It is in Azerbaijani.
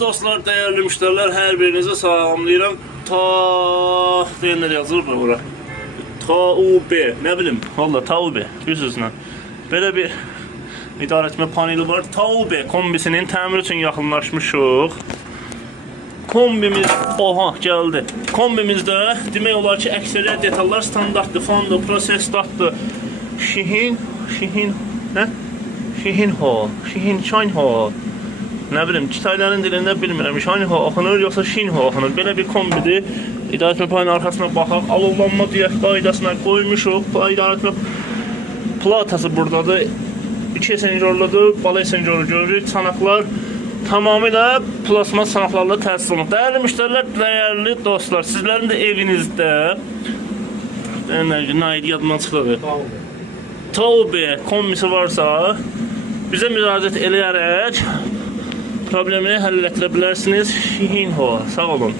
Dostlar, değerli müşteriler, her birinizi salamlayıram. Deyənlər yazılır mı bura? TUB, ne bilim, valla TUB, bir sözlə. Belə bir idarəetmə paneli var. TUB kombisinin təmir üçün yaxınlaşmışıq. Kombimiz, oha, gəldi. Kombimizdə demək olar ki, əksəriyyət detallar standartdır. Fondo, prosesdatdır. Şihin, nə? Şinho. Ne bileyim, Kitayların dilində bilmirəm. Şinho oxunur, yoxsa Şinho oxunur. Belə bir kombidir. İdarəetmə panelinin arxasına baxaq. Alovlanma deyək qaydasına qoymuşuq. İdarəetmə platası buradadır. 2 senjorludur, balay senjoru görürük. Çanaqlar tamamilə plasmas çanaqlarla təsis olunur. Dəyərli müştərilər, dəyərli dostlar, sizlərin də evinizdə yadımdan çıxdı. TUB kombisi varsa bizə müraciət eləyərək problemini həll etdirə bilərsiniz. Şinho, sağ olun.